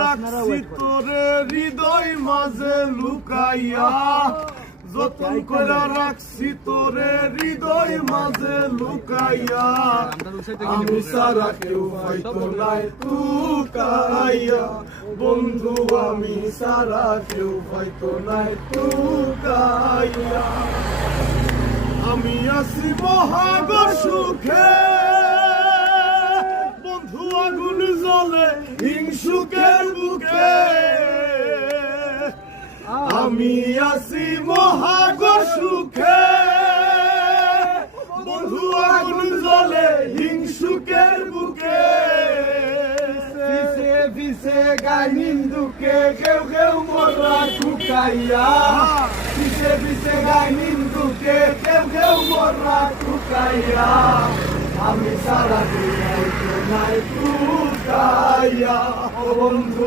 রাখছি তোরে হৃদয় মাঝে লুকাইয়া, যতন করে রাখছি তোরে হৃদয় মাঝে লুকাইয়া, আমি সারা কেউ হয়তো নাই টুকাইয়া, বন্ধু আমি সারা কেউ হয়তো নাই টুকাইয়া। আমি আছি মহাগর সুখে, বন্ধু আগুন জ্বলে হিংসুকের বুকে, আমি আছি মহাগর সুখে, বন্ধু আগুন জ্বলে হিংসুকের বুকে, পিছে পিছে গাই নিন্দুকে কেউ কেউ মরা ঠুকাইয়া, পিছে পিছে গাই নিন্দুকে কেউ কেউ মরা ঠুকাইয়া, আমি সারা দুনিয়ায় নাই টুকাইয়া, ও বন্ধু।